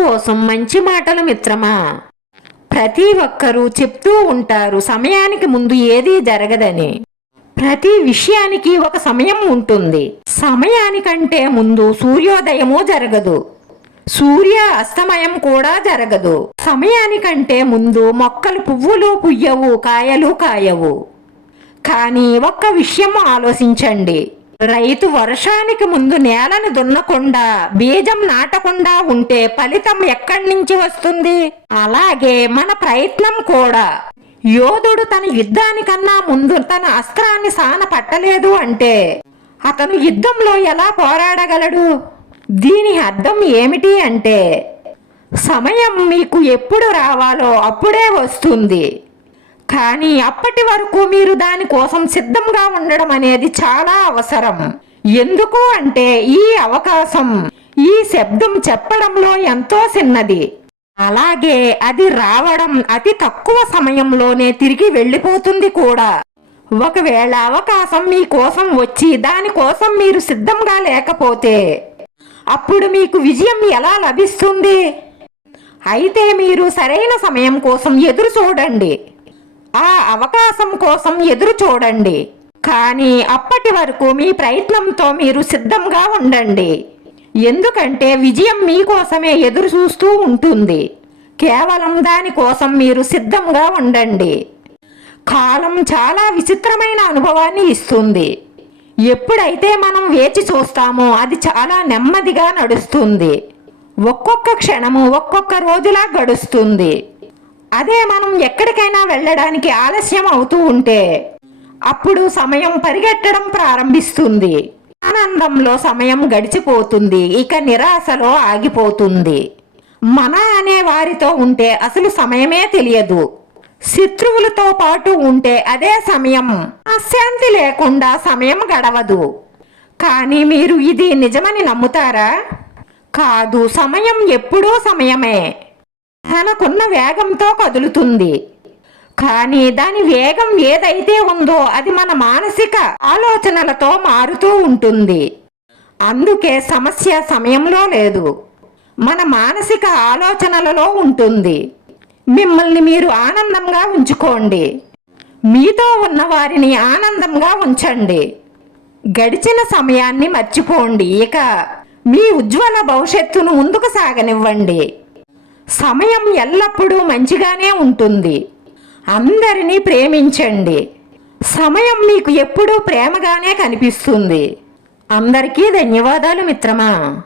నీకోసం మంచి మాటలు మిత్రమా? ప్రతి ఒక్కరూ చెప్తూ ఉంటారు సమయానికి ముందు ఏదీ జరగదని. ప్రతి విషయానికి ఒక సమయం ఉంటుంది. సమయానికంటే ముందు సూర్యోదయము జరగదు. సూర్య అస్తమయం కూడా జరగదు. సమయానికంటే ముందు మొక్కలు పువ్వులు పుయ్యవు కాయలు కాయవు. కానీ ఒక్క విషయం ఆలోచించండి. రైతు వర్షానికి ముందు నేలను దున్నకుండా బీజం నాటకుండా ఉంటే ఫలితం ఎక్కడి నుంచి వస్తుంది? అలాగే మన ప్రయత్నం కూడా. యోధుడు తన యుద్ధానికన్నా ముందు తన అస్త్రాన్ని సాన పట్టలేదు అంటే అతను యుద్ధంలో ఎలా పోరాడగలడు? దీని అర్థం ఏమిటి అంటే సమయం మీకు ఎప్పుడు రావాలో అప్పుడే వస్తుంది. కానీ అప్పటి వరకు మీరు దానికోసం సిద్ధంగా ఉండడం అనేది చాలా అవసరం. ఎందుకు అంటే ఈ అవకాశం ఈ శబ్దం చెప్పడంలో ఎంతో చిన్నది. అలాగే అది రావడం అతి తక్కువ సమయంలోనే తిరిగి వెళ్ళిపోతుంది కూడా. ఒకవేళ అవకాశం మీకోసం వచ్చి దానికోసం మీరు సిద్ధంగా లేకపోతే అప్పుడు మీకు విజయం ఎలా లభిస్తుంది? అయితే మీరు సరైన సమయం కోసం ఎదురు చూడండి. ఆ అవకాశం కోసం ఎదురు చూడండి. కానీ అప్పటి వరకు మీ ప్రయత్నంతో మీరు సిద్ధంగా ఉండండి. ఎందుకంటే విజయం మీకోసమే ఎదురు చూస్తూ ఉంటుంది. కేవలం దానికోసం మీరు సిద్ధంగా ఉండండి. కాలం చాలా విచిత్రమైన అనుభవాన్ని ఇస్తుంది. ఎప్పుడైతే మనం వేచి చూస్తామో అది చాలా నెమ్మదిగా నడుస్తుంది. ఒక్కొక్క క్షణము ఒక్కొక్క రోజులా గడుస్తుంది. అదే మనం ఎక్కడికైనా వెళ్ళడానికి ఆలస్యం అవుతూ ఉంటే అప్పుడు సమయం పరిగెట్టడం ప్రారంభిస్తుంది. ఆనందంలో సమయం గడిచిపోతుంది ఇక నిరాశలో ఆగిపోతుంది. మన అనే వారితో ఉంటే అసలు సమయమే తెలియదు. శత్రువులతో పాటు ఉంటే అదే సమయం. అశాంతి లేకుండా సమయం గడవదు. కానీ మీరు ఇది నిజమని నమ్ముతారా? కాదు సమయం ఎప్పుడూ సమయమే. తనకున్న వేగంతో కదులుతుంది. కానీ దాని వేగం ఏదైతే ఉందో అది మన మానసిక ఆలోచనలతో మారుతూ ఉంటుంది. అందుకే సమస్య సమయంలో లేదు. మన మానసిక ఆలోచనలలో ఉంటుంది. మిమ్మల్ని మీరు ఆనందంగా ఉంచుకోండి. మీతో ఉన్న వారిని ఆనందంగా ఉంచండి. గడిచిన సమయాన్ని మర్చిపోండి. ఇక మీ ఉజ్వల భవిష్యత్తును ముందుకు సాగనివ్వండి. సమయం ఎల్లప్పుడూ మంచిగానే ఉంటుంది. అందరినీ ప్రేమించండి. సమయం మీకు ఎప్పుడూ ప్రేమగానే కనిపిస్తుంది. అందరికీ ధన్యవాదాలు మిత్రమా?